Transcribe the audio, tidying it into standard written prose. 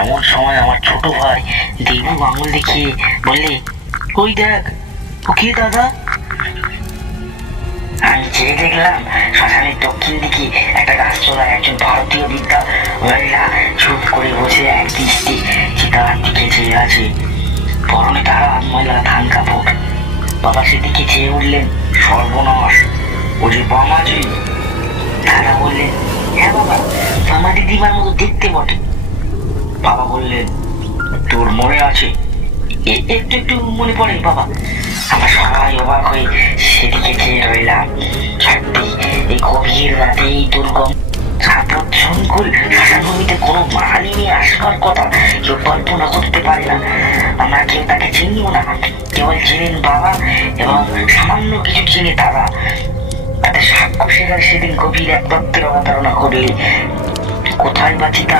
এমন সময় আমার ছোট ভাই দেবু আঙুল দেখিয়ে বললে, ওই দেখ, ও কে দাদা? আমি চেয়ে দেখলাম শ্মশানের দক্ষিণ দিকে একটা গাছতলায় একজন ভারতীয় বিদ্যা মহিলা চুপ করে বসে এক দৃষ্টি চিতার দিকে চেয়ে আছে। পরনে তার ময়লা ধান কাপড়। বাবা সেদিকে চেয়ে উঠলেন, সর্বনাশ, ও যে বামাজি। দাদা বললেন, হ্যাঁ বাবা, বামা দিদিমার মতো দেখতে বটে। বাবা বললেন, তোর মনে আছে? একটু একটু মনে পড়ে বাবা। আমরা সবাই অবাক হয়ে সেদিকে চেয়ে রইলাম। সত্যি এই গভীর রাতে এই দুর্গম ছাপদ সংকুল শ্মশানভূমিতে কোনো মালিনী আসবার কথা কেউ কল্পনা করতে পারে না। আমরা কেউ তাকে চিনিও না, কেবল চিনেন বাবা এবং সামান্য কিছু চিনে দাদা। তাদের সাক্ষ্য সেদিন গভীর এক তত্ত্বের অবতারণা করলে কোথায় বা চিতা